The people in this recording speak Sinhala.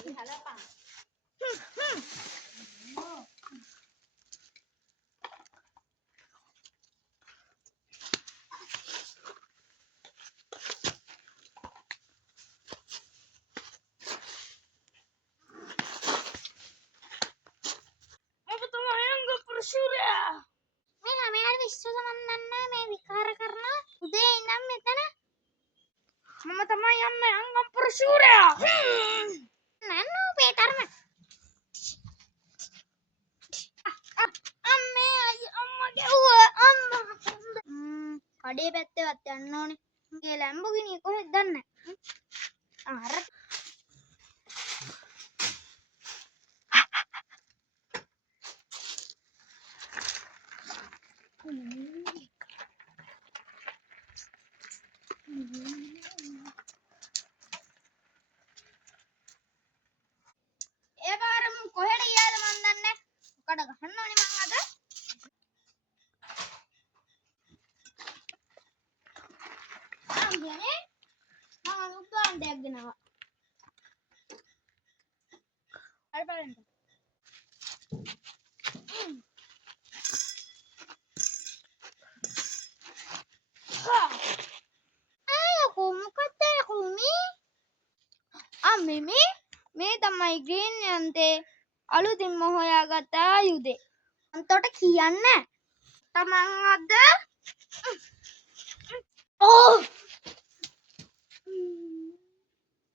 හලපන්. මේ ළමයාට විශ්ව සම්බන්ධන්න මේ විකාර කරනවා උදේ ඉඳන් මෙතන මම තමයි යන්නේ අංගම් පුරුෂයා. නන්නෝ පේතරම අම්මේ අම්මා ගැව්වා අම්මා. කඩේ පැත්තේවත් යන්න ඕනේ. මගේ ලැම්බෝගිනි කොහෙද දන්නේ? අර ඒ පාරම කොහෙද ගියාද මන් දන්නේ. මොකද ගහන්න ඕනේ මං අද. අම්මනේ මම උත්සාහයක් ගෙනවා. හරි බලන්න. මොකක්ද කුමි? මිමි මේ තමයි ග්‍රීන් යන්තේ අලුතින්ම හොයාගත්ත ආයුධේ. අන්තට කියන්න. තමන් අද ඕ